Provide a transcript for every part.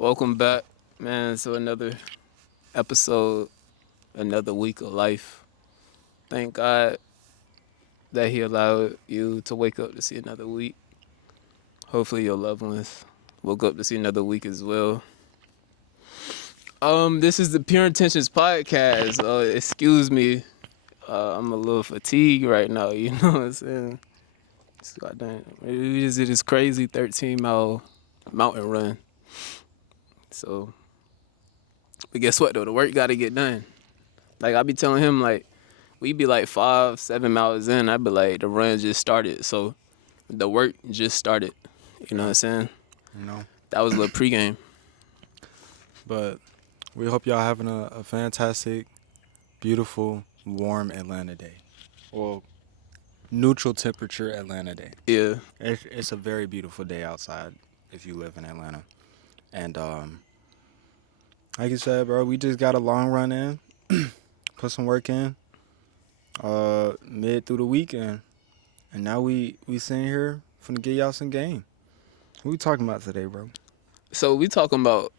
Welcome back, man, to another episode, another week of life. Thank God that He allowed you to wake up to see another week. Hopefully, your loved ones woke up to see another week as well. This is the Pure Intentions podcast. Excuse me, I'm a little fatigued right now. You know what I'm saying? Goddamn, we just did this crazy 13-mile mountain run. So, but guess what though? The work got to get done. Like I be telling him, like we be like 5-7 miles in. I be like the run just started, so the work just started. You know what I'm saying? You know, That was a little pregame. but we hope y'all having a fantastic, beautiful, warm Atlanta day. Well, neutral temperature Atlanta day. Yeah, It's a very beautiful day outside if you live in Atlanta. And like you said, bro, we just got a long run in, put some work in, mid through the weekend, and now we sitting here finna get y'all some game. What we talking about today, bro? so we talking about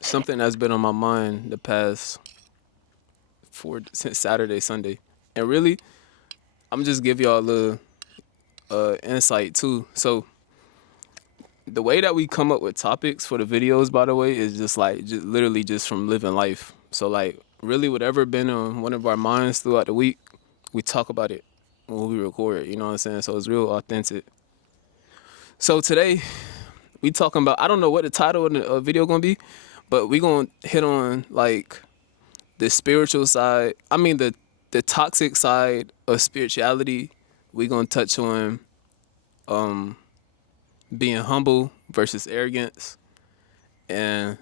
something that's been on my mind the past since Saturday, Sunday, and really, I'm just give y'all a little insight too. So the way that we come up with topics for the videos, by the way, is just like literally just from living life. So like really whatever been on one of our minds throughout the week, we talk about it when we record. You know what I'm saying? So it's real authentic. So today we talking about, I don't know what the title of the video gonna be, but we gonna hit on like the spiritual side. I mean the toxic side of spirituality. We gonna touch on being humble versus arrogance, and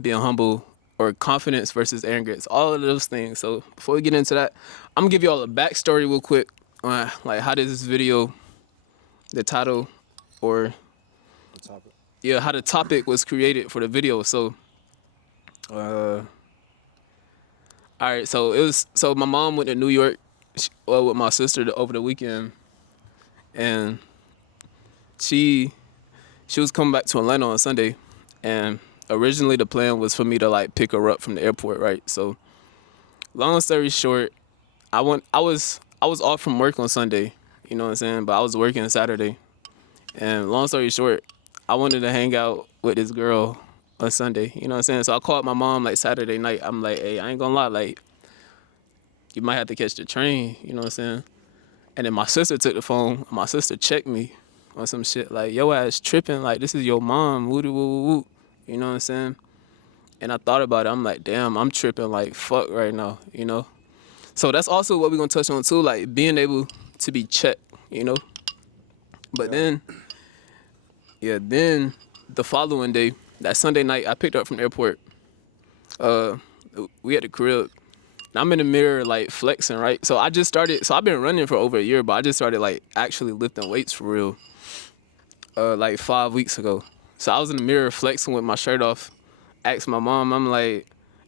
being humble or confidence versus arrogance, all of those things. So before we get into that, I'm gonna give y'all a backstory real quick on like how does this video, the title, or how the topic was created for the video. So all right, so my mom went to New York with my sister over the weekend, and she was coming back to Atlanta on Sunday, and originally the plan was for me to like pick her up from the airport, right? So long story short, I was off from work on Sunday, you know what I'm saying? But I was working Saturday. And long story short, I wanted to hang out with this girl on Sunday, you know what I'm saying? So I called my mom like Saturday night. I'm like, hey, I ain't gonna lie, like you might have to catch the train, you know what I'm saying? And then my sister took the phone. My sister checked me on some shit like, yo ass tripping, like this is your mom, woo woo woo woo. You know what I'm saying? And I thought about it. I'm like, damn, I'm tripping like fuck right now, you know? So that's also what we're gonna touch on too, like being able to be checked, you know? But then the following day, that Sunday night, I picked her up from the airport. We at the crib. And I'm in the mirror like flexing, right? So I've been running for over a year, but I just started like actually lifting weights for real like 5 weeks ago. So I was in the mirror flexing with my shirt off. Asked my mom, I'm like,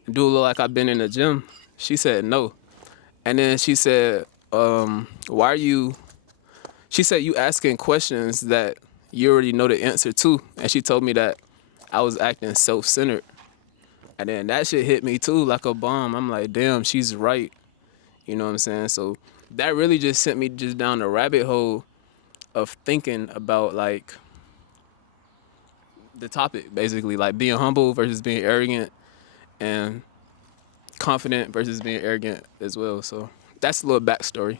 do it look like I've been in the gym? She said no. And then she said, why are you, she said, you asking questions that you already know the answer to. And she told me that I was acting self-centered. And then that shit hit me too like a bomb. I'm like, damn, she's right. You know what I'm saying? So that really just sent me just down the rabbit hole of thinking about like the topic, basically, like being humble versus being arrogant, and confident versus being arrogant as well. So that's a little backstory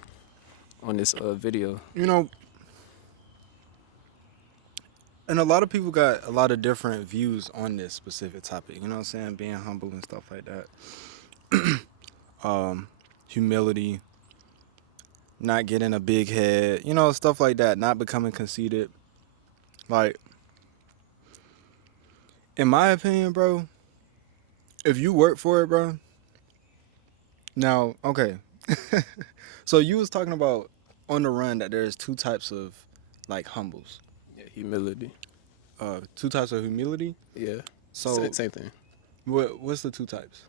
on this video. You know, and a lot of people got a lot of different views on this specific topic. You know what I'm saying? Being humble and stuff like that. Humility, not getting a big head, you know, stuff like that, not becoming conceited. Like, in my opinion, bro, if you work for it, bro. Now, okay. So you was talking about on the run that there's two types of like humbles. Yeah, humility. Two types of humility. Yeah. So Same thing. what's the two types?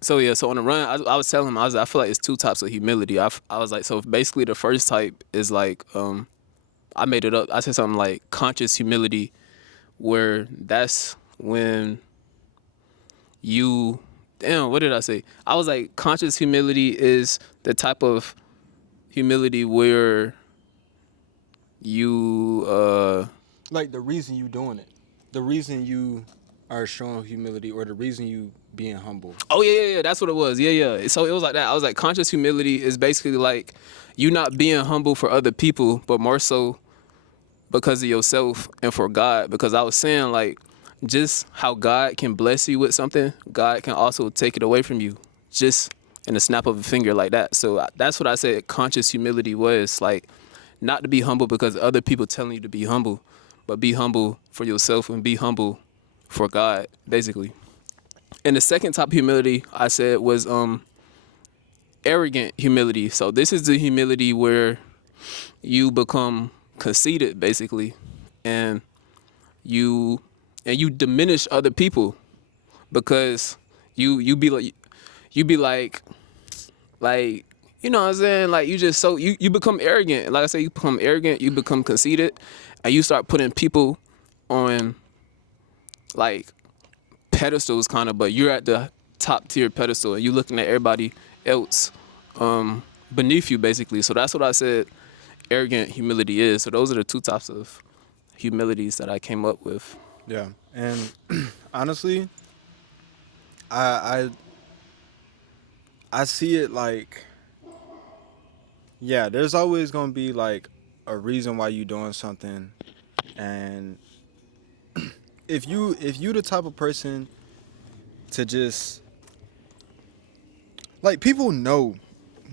So yeah, so on the run, I was telling him, I feel like it's two types of humility. I was like, so basically the first type is like, I made it up. I said something like conscious humility, where that's when you damn, what did I say? I was like, conscious humility is the type of humility where you Like the reason you doing it, the reason you are showing humility, or the reason you being humble. oh yeah, that's what it was. Yeah. So it was like that. I was like, conscious humility is basically like you not being humble for other people, but more so because of yourself and for God. Because I was saying like just how God can bless you with something, God can also take it away from you just in a snap of a finger like that. So that's what I said conscious humility was, like not to be humble because other people telling you to be humble, but be humble for yourself and be humble for God, basically. And the second type of humility I said was arrogant humility. So this is the humility where you become conceited, basically, and you you diminish other people because you be like you know what I'm saying, like you just so you become arrogant. Like I say, you become arrogant, you become conceited, and you start putting people on like pedestals kind of, but you're at the top tier pedestal and you're looking at everybody else beneath you, basically. So that's what I said arrogant humility is. So those are the two types of humilities that I came up with. Yeah, and honestly, I I see it like, yeah, there's always gonna be like a reason why you doing something, and if you the type of person to just like, people know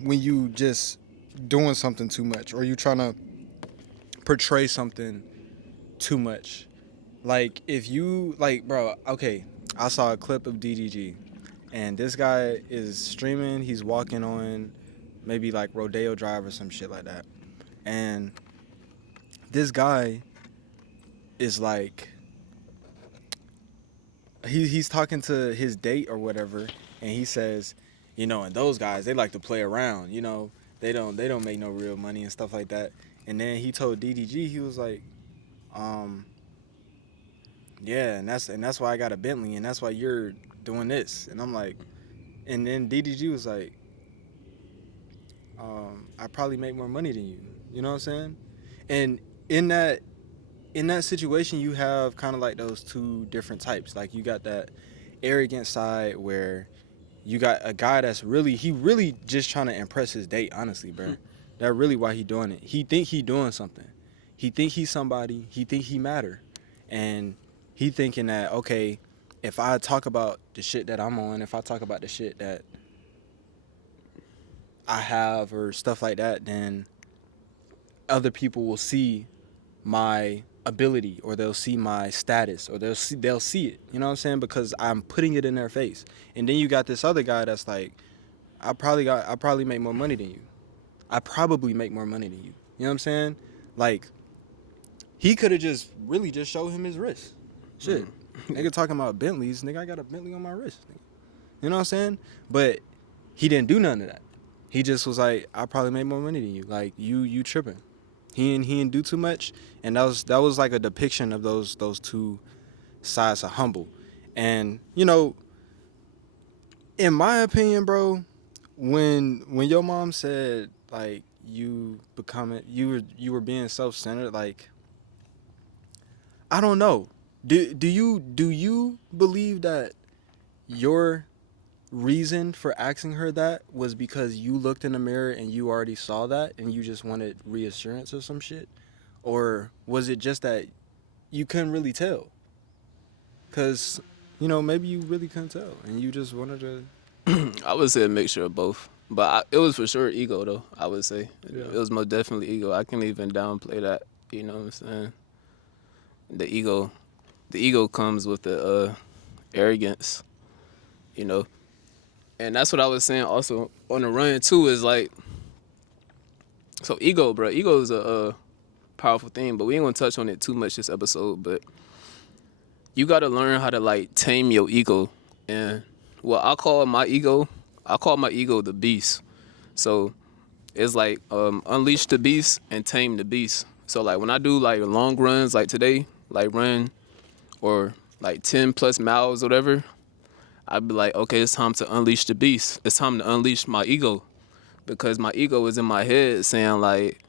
when you just doing something too much, or you trying to portray something too much. Like if you like, bro, okay, I saw a clip of DDG, and this guy is streaming. He's walking on maybe like Rodeo Drive or some shit like that, and this guy is like, he's talking to his date or whatever, and he says, you know, and those guys, they like to play around, you know, they don't make no real money and stuff like that. And then he told DDG, he was like, um, yeah, and that's why I got a Bentley, and that's why you're doing this. And I'm like, and then DDG was like, I probably make more money than you. You know what I'm saying? And in that situation, you have kind of like those two different types. Like you got that arrogant side where you got a guy that's really just trying to impress his date. Honestly, bro, that's really why he doing it. He think he doing something. He think he's somebody. He think he matter, and he thinking that, okay, if I talk about the shit that I'm on, if I talk about the shit that I have or stuff like that, then other people will see my ability, or they'll see my status, or they'll see it. You know what I'm saying? Because I'm putting it in their face. And then you got this other guy that's like, I probably make more money than you. I probably make more money than you. You know what I'm saying? Like, he could have just really just showed him his wrist. Shit. Nigga talking about Bentleys, nigga, I got a Bentley on my wrist. Nigga. You know what I'm saying? But he didn't do none of that. He just was like, I probably make more money than you. Like, you tripping. He didn't do too much, and that was like a depiction of those two sides of humble. And you know, in my opinion, bro, when your mom said like you were being self-centered, like, I don't know. Do you believe that your reason for asking her that was because you looked in the mirror and you already saw that and you just wanted reassurance or some shit? Or was it just that you couldn't really tell? Because, you know, maybe you really couldn't tell and you just wanted to. I would say a mixture of both, but it was for sure ego though. I would say Yeah. it was most definitely ego. I can't even downplay that. You know what I'm saying? The ego comes with the arrogance. You know, and that's what I was saying also on the run too. Is like, so ego, bro. Ego is a powerful thing, but we ain't gonna touch on it too much this episode. But you gotta learn how to like tame your ego. And what I call my ego the beast. So it's like unleash the beast and tame the beast. So like when I do like long runs like today, like run or like 10 plus miles, whatever, I'd be like, okay, it's time to unleash the beast. It's time to unleash my ego, because my ego is in my head saying like,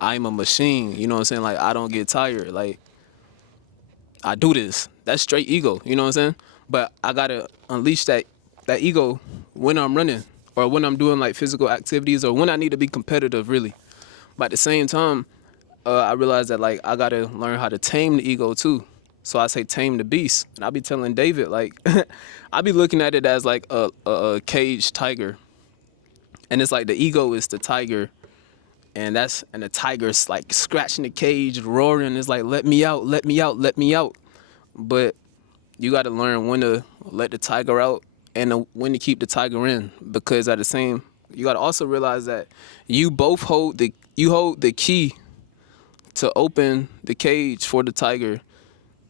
I'm a machine. You know what I'm saying? Like, I don't get tired. Like, I do this. That's straight ego. You know what I'm saying? But I gotta unleash that ego when I'm running, or when I'm doing like physical activities, or when I need to be competitive, really. But at the same time, I realized that like I gotta learn how to tame the ego too. So I say tame the beast, and I be telling David like, I be looking at it as like a caged tiger, and it's like the ego is the tiger, and the tiger's like scratching the cage, roaring. It's like, let me out, let me out, let me out. But you got to learn when to let the tiger out and when to keep the tiger in, because at the same, you got to also realize that you both hold the key to open the cage for the tiger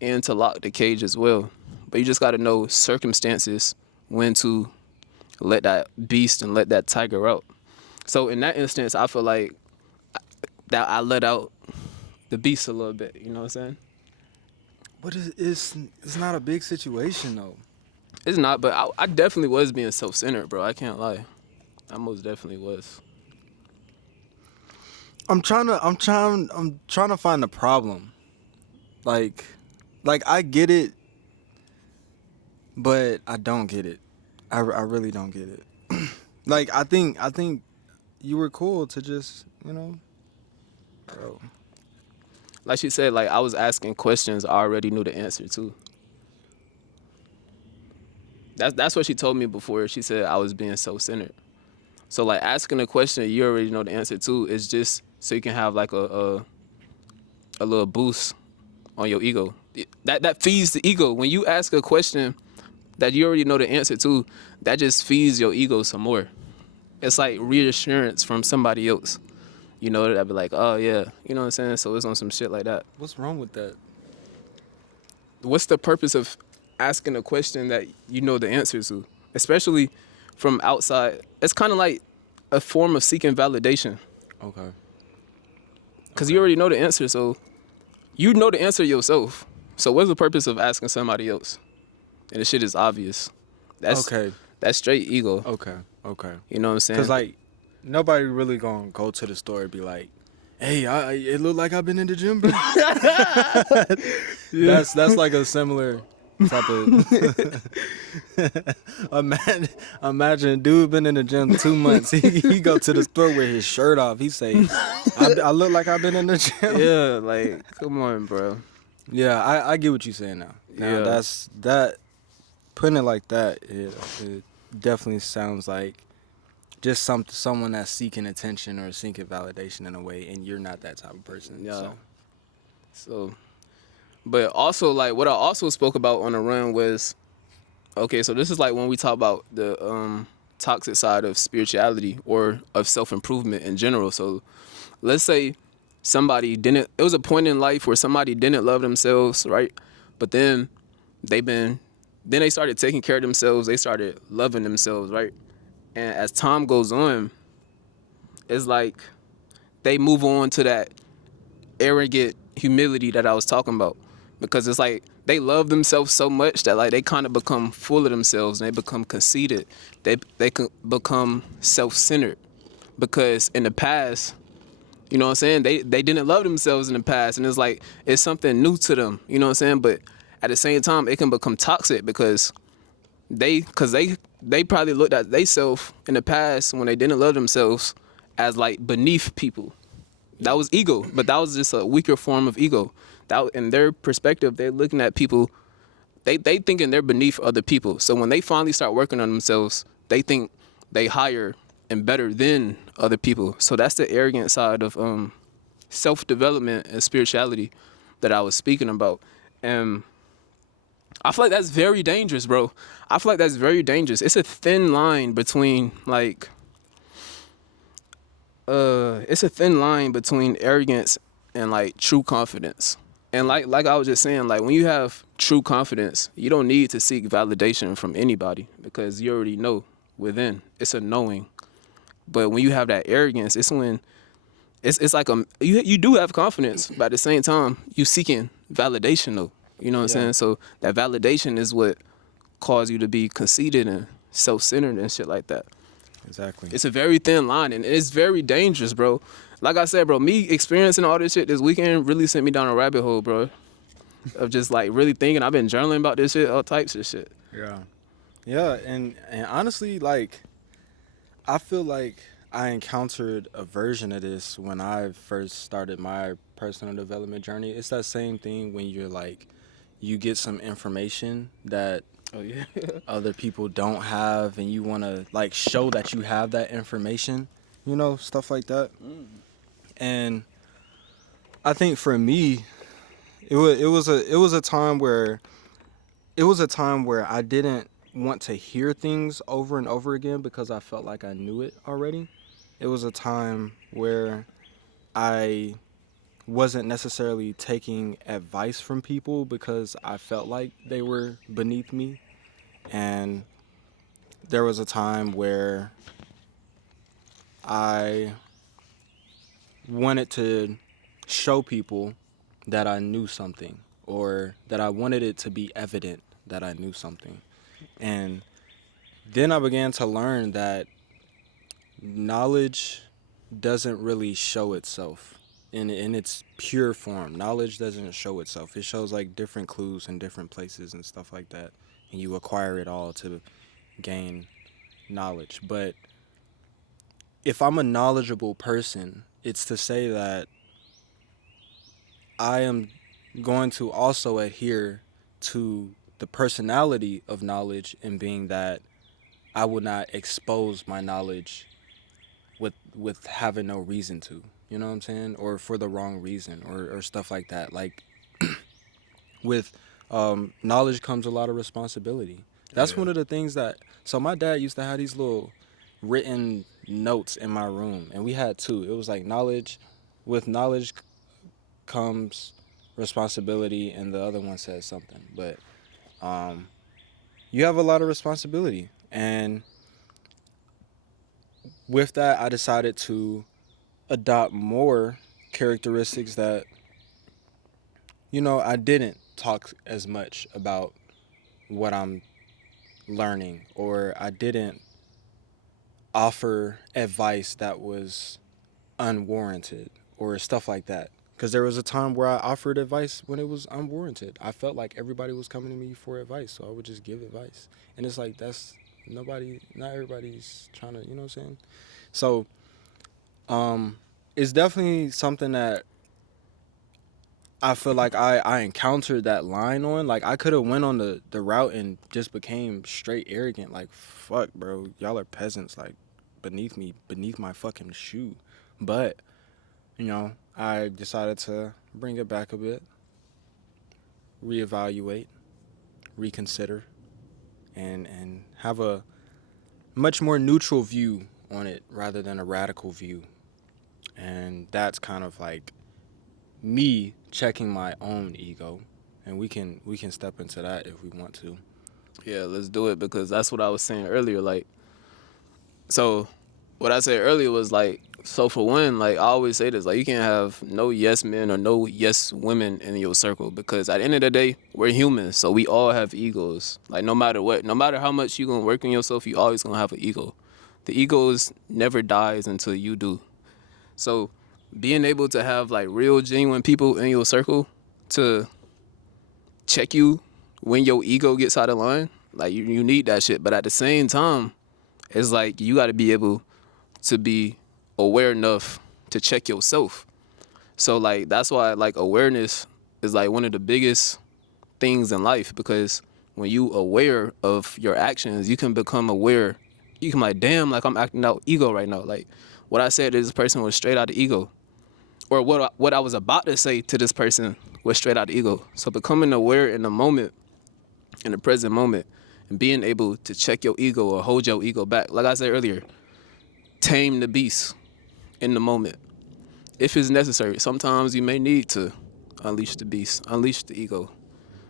and to lock the cage as well. But you just got to know circumstances when to let that beast and let that tiger out. So in that instance, I feel like that I let out the beast a little bit. You know what I'm saying? But it's not a big situation though. It's not, but I definitely was being self-centered, bro. I can't lie. I most definitely was. I'm trying to find the problem. Like I get it, but I don't get it. I really don't get it. Like I think you were cool to just, bro. Like she said, like I was asking questions I already knew the answer to. That's what she told me before. She said I was being self-centered. So like asking a question you already know the answer to is just so you can have like a little boost on your ego. That feeds the ego. When you ask a question that you already know the answer to, that just feeds your ego some more. It's like reassurance from somebody else. You know, that'd be like, oh yeah, you know what I'm saying? So it's on some shit like that. What's wrong with that? What's the purpose of asking a question that you know the answer to? Especially from outside. It's kind of like a form of seeking validation. Okay. Because you already know the answer, so you know the answer yourself. So what's the purpose of asking somebody else? And the shit is obvious. That's straight ego. Okay. You know what I'm saying? Because, like, nobody really gonna go to the store and be like, hey, it look like I've been in the gym, bro. Yeah. That's like a similar type of... Imagine dude been in the gym 2 months. He go to the store with his shirt off. He say, I look like I've been in the gym. Yeah, like, come on, bro. Yeah, I get what you're saying now. Now, that putting it like that, it definitely sounds like just someone that's seeking attention or seeking validation in a way, and you're not that type of person. Yeah. So, but also, like, what I also spoke about on the run was, okay, so this is like when we talk about the toxic side of spirituality or of self-improvement in general. So let's say it was a point in life where somebody didn't love themselves, right? But then they started taking care of themselves. They started loving themselves, right? And as time goes on, it's like they move on to that arrogant humility that I was talking about. Because it's like they love themselves so much that like they kind of become full of themselves and they become conceited. They can become self-centered. Because in the past, you know what I'm saying, they didn't love themselves in the past, and it's like it's something new to them, you know what I'm saying? But at the same time, it can become toxic because they probably looked at themselves in the past when they didn't love themselves as like beneath people. That was ego, but that was just a weaker form of ego. That in their perspective, they're looking at people, they thinking they're beneath other people. So when they finally start working on themselves, they think they higher and better than other people. So that's the arrogant side of self-development and spirituality that I was speaking about. And I feel like that's very dangerous, bro. I feel like that's very dangerous. It's a thin line between arrogance and like true confidence. And like I was just saying, like when you have true confidence, you don't need to seek validation from anybody because you already know within. It's a knowing. But when you have that arrogance, it's when it's like you do have confidence, but at the same time, you seeking validation though. You know what I'm Yeah. saying? So that validation is what caused you to be conceited and self-centered and shit like that. Exactly. It's a very thin line, and it's very dangerous, bro. Like I said, bro, me experiencing all this shit this weekend really sent me down a rabbit hole, bro, of just like really thinking. I've been journaling about this shit, all types of shit. Yeah. Yeah, and honestly, like, I feel like I encountered a version of this when I first started my personal development journey. It's that same thing when you're like, you get some information that Oh yeah. other people don't have, and you want to like show that you have that information, you know, stuff like that. And I think for me, it was a time where I didn't want to hear things over and over again because I felt like I knew it already. It was a time where I wasn't necessarily taking advice from people because I felt like they were beneath me. And there was a time where I wanted to show people that I knew something, or that I wanted it to be evident that I knew something. And then I began to learn that knowledge doesn't really show itself in its pure form. Knowledge doesn't show itself. It shows like different clues in different places and stuff like that. And you acquire it all to gain knowledge. But if I'm a knowledgeable person, it's to say that I am going to also adhere to the personality of knowledge, and being that I will not expose my knowledge with having no reason to, you know what I'm saying, or for the wrong reason, or stuff like that. Like, with knowledge comes a lot of responsibility. That's one of the things that, so my dad used to have these little written notes in my room, and we had two. It was like with knowledge comes responsibility, and the other one says something. But you have a lot of responsibility, and with that, I decided to adopt more characteristics that, you know, I didn't talk as much about what I'm learning, or I didn't offer advice that was unwarranted or stuff like that. Because there was a time where I offered advice when it was unwarranted. I felt like everybody was coming to me for advice, so I would just give advice. And it's like, not everybody's trying to, you know what I'm saying? So, it's definitely something that I feel like I encountered that line on. Like, I could have went on the route and just became straight arrogant. Like, fuck, bro, y'all are peasants, like, beneath me, beneath my fucking shoe. But, you know, I decided to bring it back a bit, reevaluate, reconsider, and have a much more neutral view on it rather than a radical view. And that's kind of like me checking my own ego, and we can step into that if we want to. Yeah, let's do it, because that's what I was saying earlier. Like, so what I said earlier was like, so for one, like I always say this, like you can't have no yes men or no yes women in your circle, because at the end of the day, we're humans, so we all have egos. Like no matter what, no matter how much you're gonna work on yourself, you always gonna have an ego. The ego never dies until you do. So being able to have like real genuine people in your circle to check you when your ego gets out of line, like you need that shit. But at the same time, it's like you got to be able to be aware enough to check yourself. So like that's why like awareness is like one of the biggest things in life, because when you aware of your actions, you can become aware. You can be like, damn, like I'm acting out ego right now. Like what I said to this person was straight out of ego, or what I was about to say to this person was straight out of ego. So becoming aware in the moment, in the present moment, and being able to check your ego or hold your ego back. Like I said earlier, tame the beast in the moment if it's necessary. Sometimes you may need to unleash the beast, unleash the ego,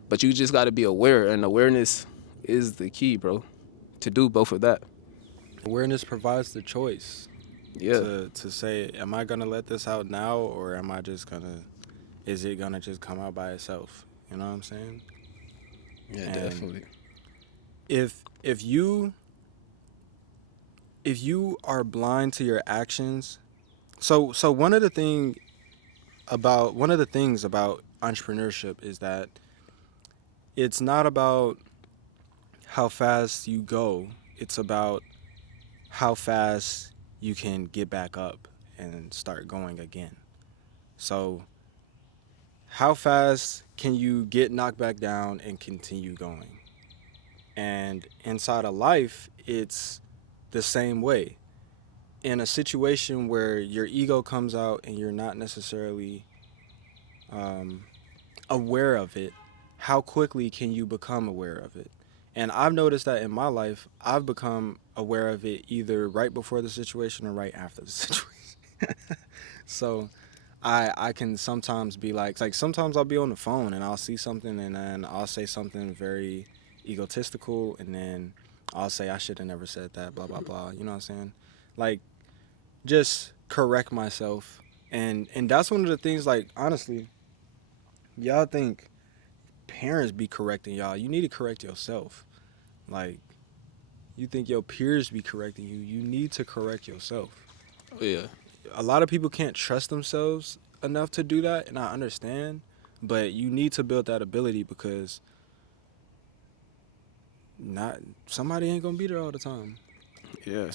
but you just got to be aware, and awareness is the key, bro, to do both of that. Awareness provides the choice Yeah. to say, am I gonna let this out now, or am I just gonna, is it gonna just come out by itself? You know what I'm saying? Yeah, And definitely. if you are blind to your actions, so one of the things about entrepreneurship is that it's not about how fast you go, it's about how fast you can get back up and start going again. So how fast can you get knocked back down and continue going? And inside of life, it's the same way. In a situation where your ego comes out and you're not necessarily um, aware of it, how quickly can you become aware of it? And I've noticed that in my life, I've become aware of it either right before the situation or right after the situation. So I can sometimes be like sometimes I'll be on the phone and I'll see something and then I'll say something very egotistical and then I'll say I should have never said that, blah blah blah. You know what I'm saying? Like just correct myself. And that's one of the things, like, honestly, y'all think parents be correcting y'all. You need to correct yourself. Like, you think your peers be correcting you. You need to correct yourself. Oh, yeah. A lot of people can't trust themselves enough to do that, and I understand, but you need to build that ability because not somebody ain't gonna be there all the time. Yeah.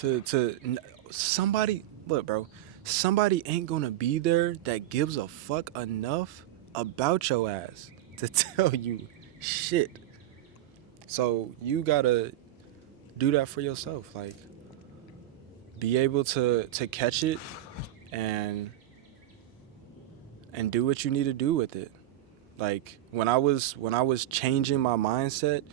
Somebody, look, bro, somebody ain't gonna be there that gives a fuck enough about your ass to tell you shit. So you gotta do that for yourself. Like, be able to catch it and do what you need to do with it. Like when I was changing my mindset,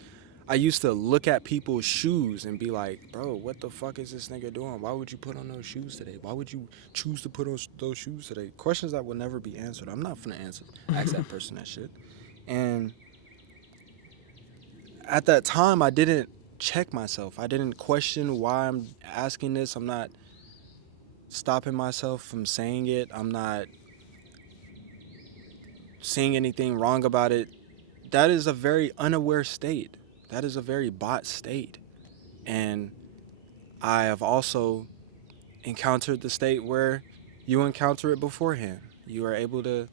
I used to look at people's shoes and be like, bro, what the fuck is this nigga doing? Why would you put on those shoes today? Why would you choose to put on those shoes today? Questions that will never be answered. I'm not finna ask that person that shit. And at that time, I didn't check myself. I didn't question why I'm asking this. I'm not stopping myself from saying it. I'm not seeing anything wrong about it. That is a very unaware state. That is a very bot state. And I have also encountered the state where you encounter it beforehand. You are able to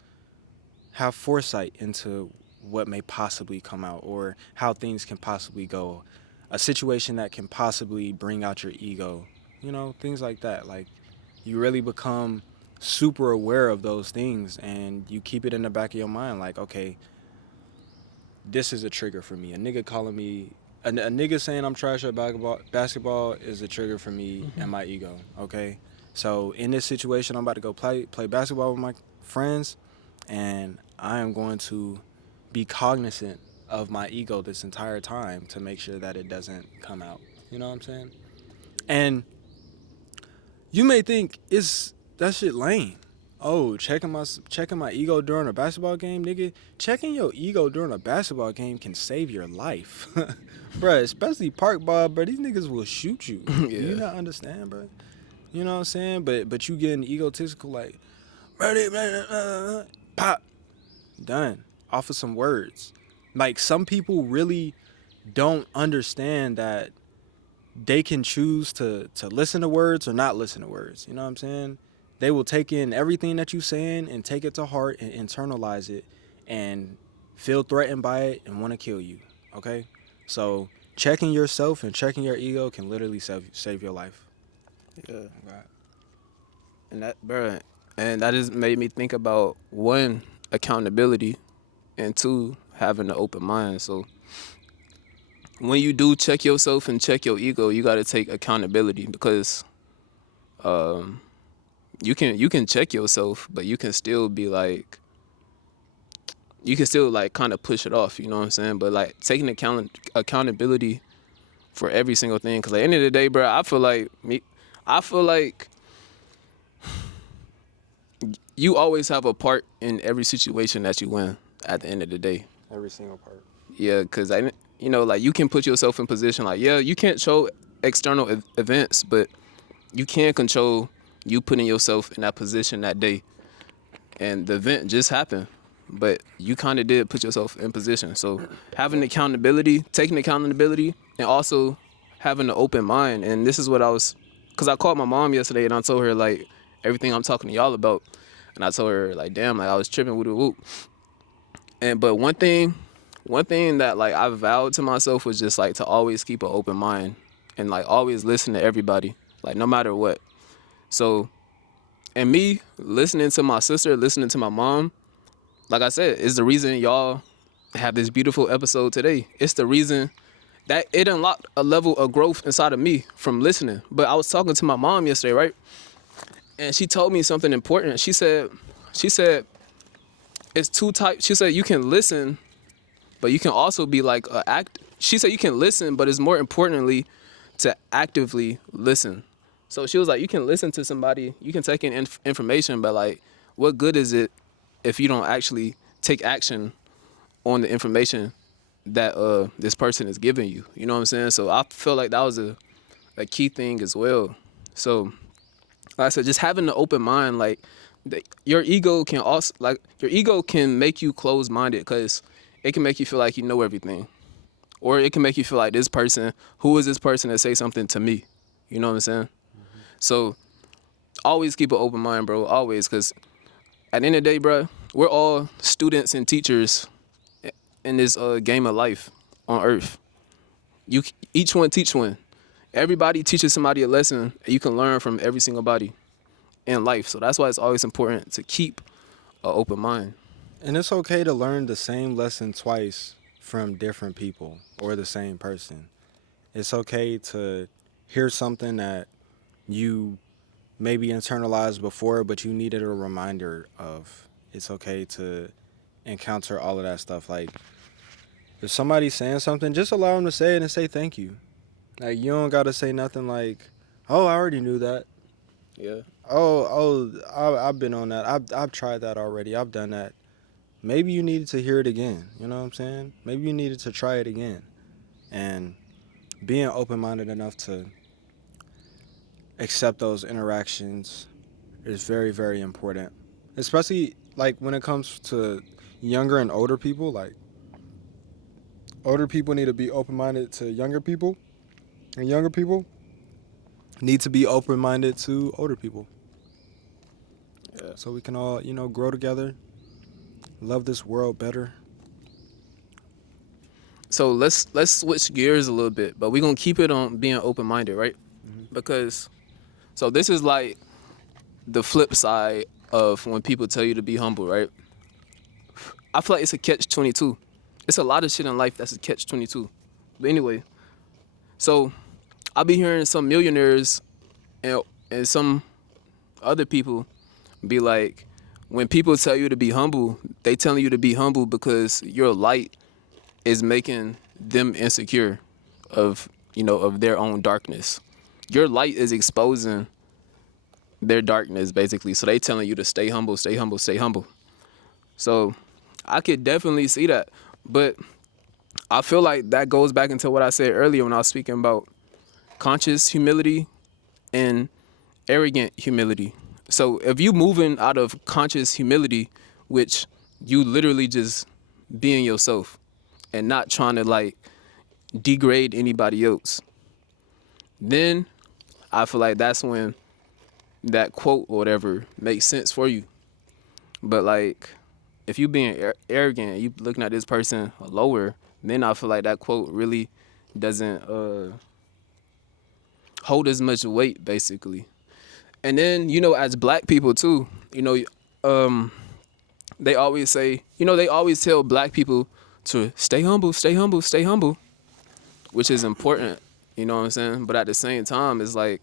have foresight into what may possibly come out or how things can possibly go. A situation that can possibly bring out your ego. You know, things like that. Like, you really become super aware of those things and you keep it in the back of your mind like, okay, this is a trigger for me. A nigga calling me, a nigga saying I'm trash at basketball is a trigger for me and my ego, okay? So in this situation, I'm about to go play basketball with my friends, and I am going to be cognizant of my ego this entire time to make sure that it doesn't come out. You know what I'm saying? And you may think that shit lame. Oh, checking my ego during a basketball game, nigga. Checking your ego during a basketball game can save your life, bruh. Especially park ball, bruh. These niggas will shoot you. Yeah. Do you not understand, bruh? You know what I'm saying? But you getting egotistical, like, ready, pop, done. Off of some words. Like, some people really don't understand that they can choose to listen to words or not listen to words. You know what I'm saying? They will take in everything that you're saying and take it to heart and internalize it and feel threatened by it and want to kill you. Okay? So checking yourself and checking your ego can literally save your life. Yeah. Right. And that just made me think about, one, accountability, and two, having an open mind. So when you do check yourself and check your ego, you got to take accountability because you can check yourself, but you can still be like, you can still like kind of push it off, you know what I'm saying? But like taking accountability for every single thing, because at the end of the day, bro, I feel like you always have a part in every situation that you win at the end of the day. Every single part. Yeah, because like you can put yourself in position, like, yeah, you can't control external events, but you can control you putting yourself in that position that day. And the event just happened. but you kind of did put yourself in position. So having accountability, taking accountability, and also having an open mind. And this is what I was, because I called my mom yesterday and I told her like everything I'm talking to y'all about, and I told her like, damn, like I was tripping with a whoop. And but one thing that like I vowed to myself was just like to always keep an open mind and like always listen to everybody, like no matter what. So, and me listening to my sister, listening to my mom, like I said, is the reason y'all have this beautiful episode today. It's the reason that it unlocked a level of growth inside of me from listening. But I was talking to my mom yesterday, right? And she told me something important. She said it's two types. She said you can listen, but you can also be like a act. She said you can listen, but it's more importantly to actively listen. So she was like, you can listen to somebody, you can take in information, but like, what good is it if you don't actually take action on the information that this person is giving you? You know what I'm saying? So I feel like that was a key thing as well. So like I said, just having an open mind, like your ego can also your ego can make you closed minded because it can make you feel like you know everything, or it can make you feel like this person, who is this person to say something to me? You know what I'm saying? So always keep an open mind, bro. Always, because at the end of the day, bro, we're all students and teachers in this game of life on Earth. You each one teach one. Everybody teaches somebody a lesson, and you can learn from every single body in life. So that's why it's always important to keep an open mind. And it's okay to learn the same lesson twice from different people or the same person. It's okay to hear something that you maybe internalized before, but you needed a reminder of. It's okay to encounter all of that stuff. Like, if somebody's saying something, just allow them to say it and say thank you. Like, you don't got to say nothing like, oh, I already knew that. Yeah. I've been on that. I've tried that already. I've done that. Maybe you needed to hear it again. You know what I'm saying? Maybe you needed to try it again. And being open-minded enough to accept those interactions is very, very important. Especially, like, when it comes to younger and older people. Like, older people need to be open-minded to younger people. And younger people need to be open-minded to older people. Yeah. So we can all, grow together, love this world better. So let's switch gears a little bit, but we're gonna keep it on being open minded, right? Because so this is like the flip side of when people tell you to be humble, right? I feel like it's a catch-22. It's a lot of shit in life that's a catch-22. But anyway, so I'll be hearing some millionaires and some other people be like, when people tell you to be humble, they telling you to be humble because your light is making them insecure of their own darkness. Your light is exposing their darkness, basically. So they telling you to stay humble, stay humble, stay humble. So I could definitely see that. But I feel like that goes back into what I said earlier when I was speaking about conscious humility and arrogant humility. So if you moving out of conscious humility, which you literally just being yourself and not trying to like degrade anybody else, then I feel like that's when that quote or whatever makes sense for you. But like, if you being arrogant, you looking at this person lower, then I feel like that quote really doesn't hold as much weight, basically. And then as black people too, they always say, they always tell black people to stay humble, stay humble, stay humble, which is important. You know what I'm saying? But at the same time, it's like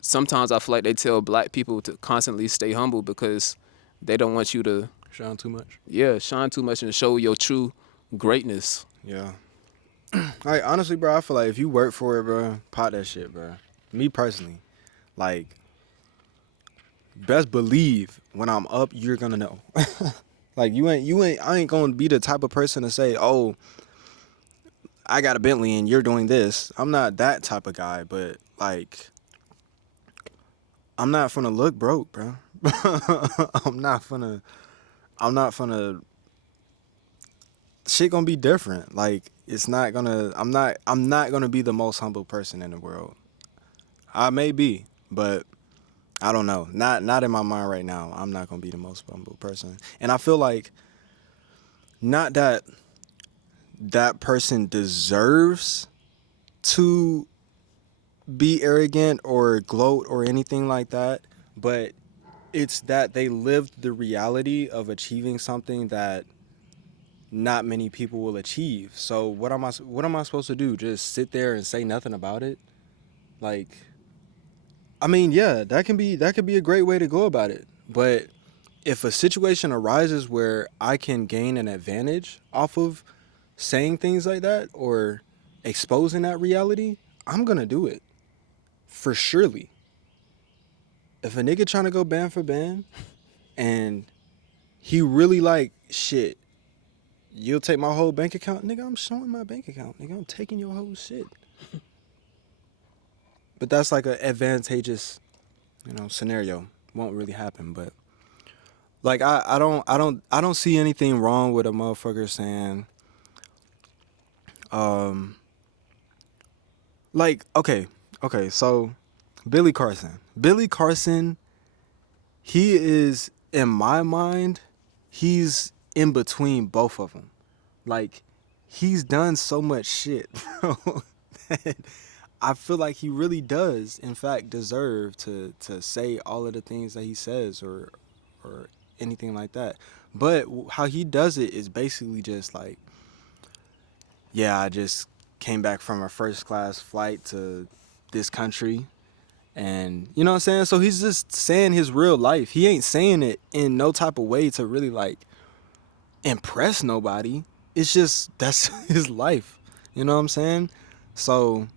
sometimes I feel like they tell black people to constantly stay humble because they don't want you to Shine too much. shine too much and show your true greatness. Yeah. Like, honestly, bro, I feel like if you work for it, bro, pot that shit, bro. Me personally, like, best believe when I'm up, you're gonna know. Like, I ain't gonna be the type of person to say, oh, I got a Bentley and you're doing this. I'm not that type of guy, but like, I'm not finna look broke, bro. I'm not finna I'm not gonna shit gonna be different. Like it's not gonna I'm not gonna be the most humble person in the world. I may be, but I don't know. Not in my mind right now. I'm not gonna be the most humble person. And I feel like not that that person deserves to be arrogant or gloat or anything like that, but it's that they lived the reality of achieving something that not many people will achieve. So what am I supposed to do? Just sit there and say nothing about it? Like I mean, yeah, that could be a great way to go about it. But if a situation arises where I can gain an advantage off of saying things like that or exposing that reality, I'm gonna do it. For surely. If a nigga trying to go band for band and he really like shit, you'll take my whole bank account, nigga. I'm showing my bank account, nigga. I'm taking your whole shit. But that's like an advantageous, scenario. Won't really happen, but like I don't see anything wrong with a motherfucker saying, like okay, so Billy Carson, he is in my mind, he's in between both of them. Like he's done so much shit, bro. That I feel like he really does, in fact, deserve to say all of the things that he says or anything like that. But how he does it is basically just like, yeah, I just came back from a first class flight to this country. And you know what I'm saying? So he's just saying his real life. He ain't saying it in no type of way to really like impress nobody. It's just that's his life. You know what I'm saying? So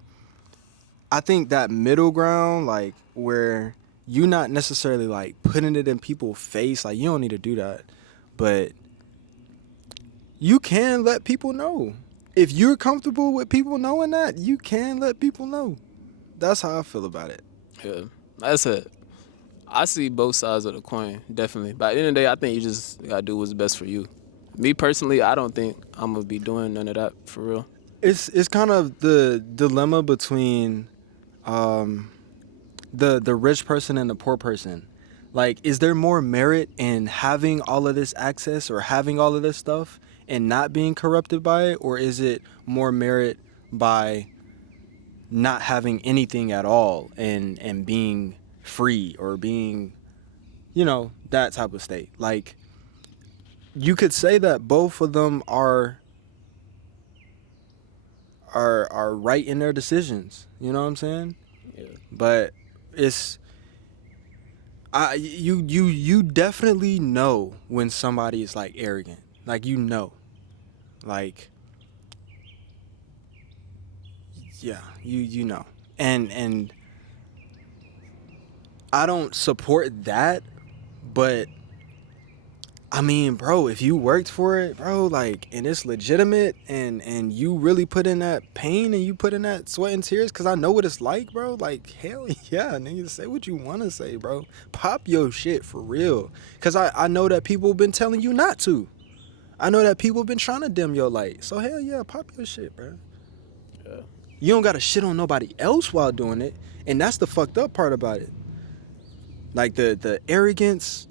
I think that middle ground, like where you not necessarily like putting it in people's face, like you don't need to do that. But you can let people know. If you're comfortable with people knowing that, you can let people know. That's how I feel about it. Yeah, that's it. I see both sides of the coin, definitely. But at the end of the day, I think you just gotta do what's best for you. Me personally, I don't think I'm gonna be doing none of that for real. It's kind of the dilemma between the rich person and the poor person. Like, is there more merit in having all of this access or having all of this stuff and not being corrupted by it, or is it more merit by not having anything at all and being free or being, that type of state? Like, you could say that both of them are right in their decisions. You know what I'm saying? Yeah. But it's you definitely know when somebody is like arrogant. Like Like yeah, you know. And I don't support that, but I mean, bro, if you worked for it, bro, like, and it's legitimate, and you really put in that pain and you put in that sweat and tears, cause I know what it's like, bro. Like, hell yeah, nigga, say what you wanna say, bro. Pop your shit for real, cause I know that people been telling you not to. I know that people been trying to dim your light. So hell yeah, pop your shit, bro. Yeah. You don't gotta shit on nobody else while doing it, and that's the fucked up part about it. Like the arrogance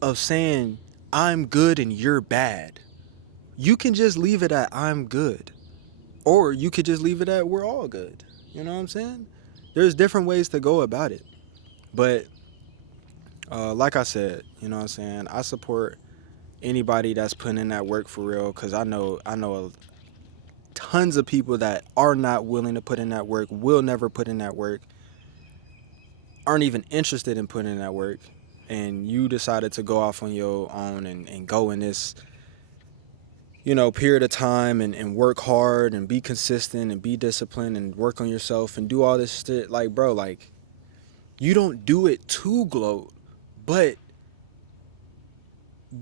of saying I'm good and you're bad. You can just leave it at I'm good. Or you could just leave it at we're all good. You know what I'm saying? There's different ways to go about it. But like I said, you know what I'm saying? I support anybody that's putting in that work for real, because I know tons of people that are not willing to put in that work, will never put in that work, aren't even interested in putting in that work, and you decided to go off on your own and go in this, period of time and work hard and be consistent and be disciplined and work on yourself and do all this shit. Like, bro, like, you don't do it to gloat, but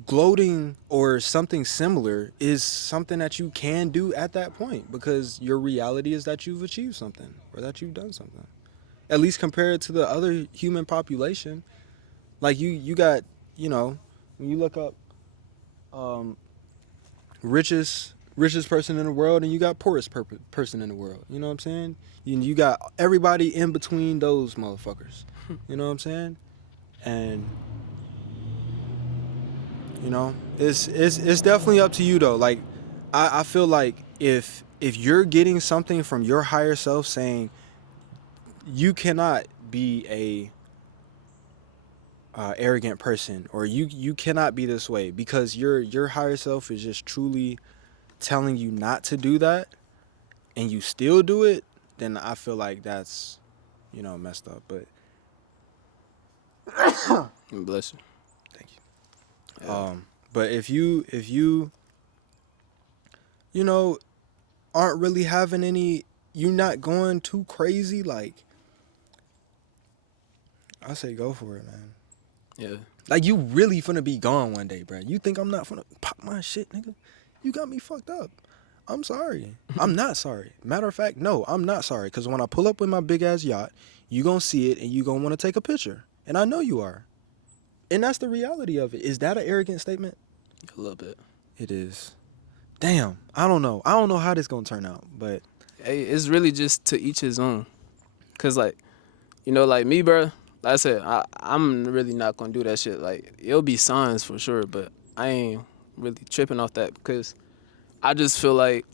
gloating or something similar is something that you can do at that point, because your reality is that you've achieved something or that you've done something, at least compared to the other human population. Like you got, when you look up richest person in the world, and you got poorest person in the world. You know what I'm saying? You got everybody in between those motherfuckers. You know what I'm saying? And you know, it's definitely up to you though. Like, I feel like if you're getting something from your higher self saying you cannot be a arrogant person, or you cannot be this way, because your higher self is just truly telling you not to do that, and you still do it, then I feel like that's, you know, messed up. But Bless you. thank you. Yeah. But if you you know, aren't really having any, you're not going too crazy, like, I say go for it, man. Yeah. Like, you really finna be gone one day, bro. You think I'm not finna pop my shit, nigga? You got me fucked up. I'm sorry. I'm not sorry. Matter of fact, no, I'm not sorry. Because when I pull up with my big ass yacht, you gonna see it and you gonna want to take a picture. And I know you are. And that's the reality of it. Is that an arrogant statement? A little bit. It is. Damn. I don't know. I don't know how this gonna turn out, but Hey, it's really just to each his own. Cause like, you know, like me, bro. Like I said, I'm really not gonna do that shit. Like, it'll be signs for sure, but I ain't really tripping off that, because I just feel like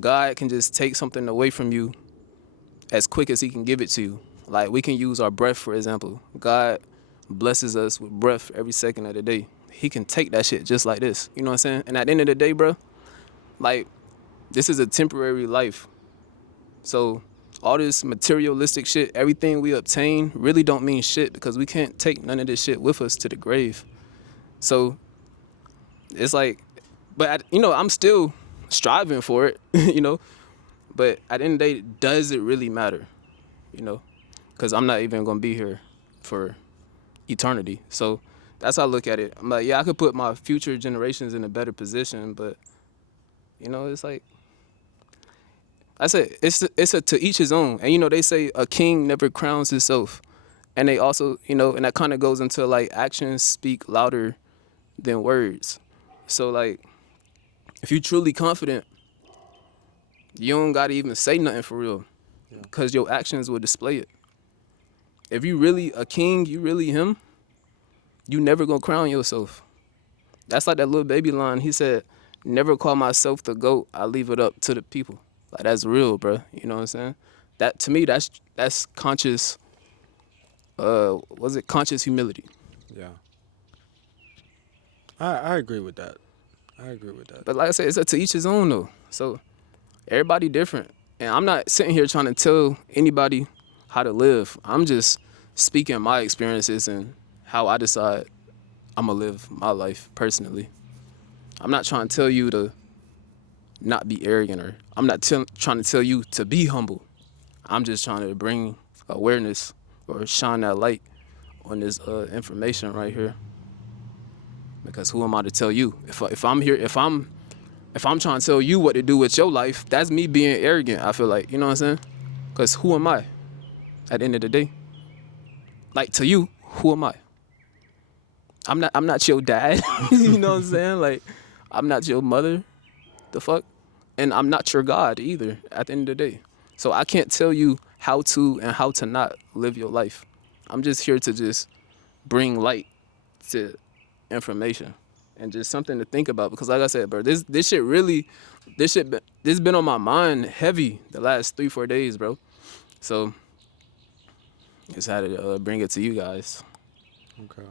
God can just take something away from you as quick as He can give it to you. Like, we can use our breath, for example. God blesses us with breath every second of the day. He can take that shit just like this. You know what I'm saying? And at the end of the day, bro, like, this is a temporary life. So all this materialistic shit, everything we obtain really don't mean shit, because we can't take none of this shit with us to the grave. So it's like, but you know, I'm still striving for it, you know. But at the end of the day, does it really matter? You know, because I'm not even gonna be here for eternity. So that's how I look at it. I'm like, yeah, I could put my future generations in a better position, but you know, it's like, I said, it's a to each his own. And you know, they say a king never crowns himself. And they also, you know, and that kind of goes into like actions speak louder than words. So like, if you're truly confident, you don't gotta even say nothing for real, because your actions will display it. If you really a king, you really him, you never gonna crown yourself. That's like that little baby line. He said, never call myself the GOAT, I leave it up to the people. Like, that's real, bro. You know what I'm saying? That, to me, that's conscious, was it conscious humility? yeah. I agree with that. I agree with that. But like I said, it's up to each his own though. So everybody different. And I'm not sitting here trying to tell anybody how to live. I'm just speaking my experiences and how I decide I'm gonna live my life personally. I'm not trying to tell you to not be arrogant, or I'm not trying to tell you to be humble. I'm just trying to bring awareness or shine that light on this information right here. Because who am I to tell you? If I'm here, if I'm trying to tell you what to do with your life, that's me being arrogant. I feel like, you know what I'm saying? Because who am I? At the end of the day, like, to you, who am I? I'm not your dad. You know what I'm saying? Like, I'm not your mother. The fuck? And I'm not your God either. At the end of the day, so I can't tell you how to and how to not live your life. I'm just here to just bring light to information and just something to think about, because like I said, bro, this been on my mind heavy the last 3-4 days, bro. So just had to bring it to you guys. Okay.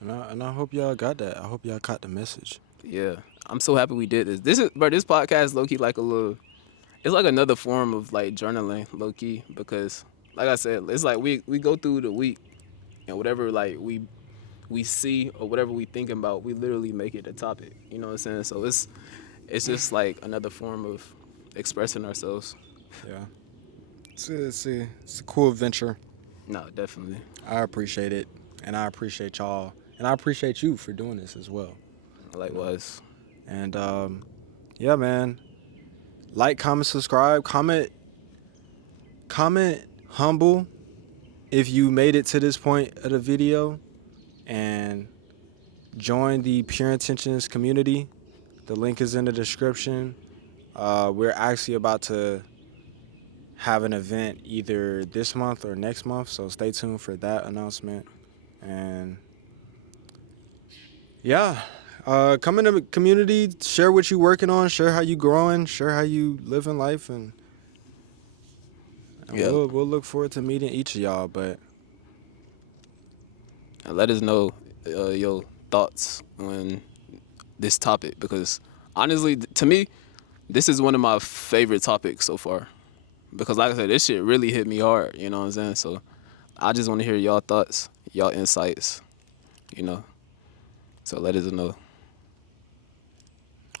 And I hope y'all got that. I hope y'all caught the message. Yeah, I'm so happy we did this. This podcast is low key like it's like another form of like journaling, low key, because like I said, it's like we go through the week, and whatever like we see or whatever we think about, we literally make it a topic. You know what I'm saying? So it's just like another form of expressing ourselves. Yeah. It's a cool adventure. No, definitely. I appreciate it, and I appreciate y'all, and I appreciate you for doing this as well. Likewise. And yeah, man. Like, comment, subscribe, comment humble if you made it to this point of the video, and join the Pure Intentions community. The link is in the description. We're actually about to have an event either this month or next month, so stay tuned for that announcement. And yeah, come in the community, share what you working on, share how you growing, share how you living life, and Yeah. we'll look forward to meeting each of y'all. But And let us know your thoughts on this topic, because honestly, to me, this is one of my favorite topics so far. Because like I said, this shit really hit me hard, you know what I'm saying? So I just want to hear y'all thoughts, y'all insights, you know. So let us know.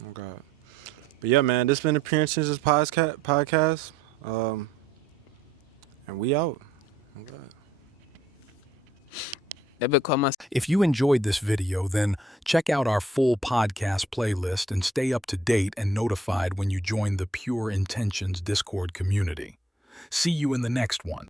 oh God. But yeah, man, this been the Pure Intentions podcast. And we out. Oh God. If you enjoyed this video, then check out our full podcast playlist and stay up to date and notified when you join the Pure Intentions Discord community. See you in the next one.